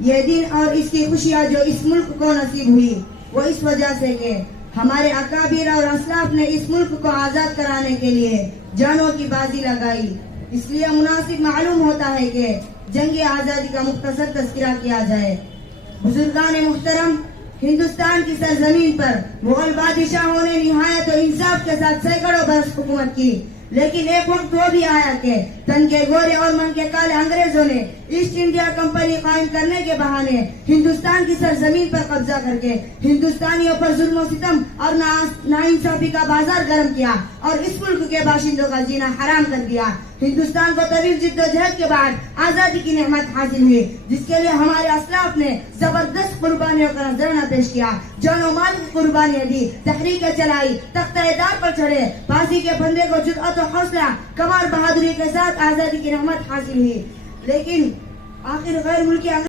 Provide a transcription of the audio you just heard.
یہ دن اور اس کی خوشیاں جو اس ملک کو نصیب ہوئی وہ اس وجہ سے کہ ہمارے اکابر اور اسلاف نے اس ملک کو آزاد کرانے کے لیے جانوں کی بازی لگائی. اس لیے مناسب معلوم ہوتا ہے کہ جنگ آزادی کا مختصر تذکرہ کیا جائے. بزرگان محترم، ہندوستان کی سرزمین پر مغل بادشاہوں نے نہایت و انصاف کے ساتھ سینکڑوں برس حکومت کی، لیکن ایک وقت وہ بھی آیا کہ تن کے گورے اور من کے کالے انگریزوں نے ایسٹ انڈیا کمپنی قائم کرنے کے بہانے ہندوستان کی سرزمین پر قبضہ کر کے ہندوستانیوں پر ظلم و ستم اور ناانصافی کا بازار گرم کیا اور اس ملک کے باشندوں کا جینا حرام کر دیا. ہندوستان کو طویل جد و جہد کے بعد آزادی کی نعمت حاصل ہوئی، جس کے لیے ہمارے اسلاف نے زبردست قربانیوں کا نذرانہ پیش کیا، جان و مال کی قربانیاں دی، تحریکیں چلائی، تختہ دار پر چڑھے، پھانسی کے پھندے کو جرأت و حوصلہ کمال بہادری کے ساتھ آزادی کی نعمت حاصل ہوئی. لیکن آخر غیر ملکی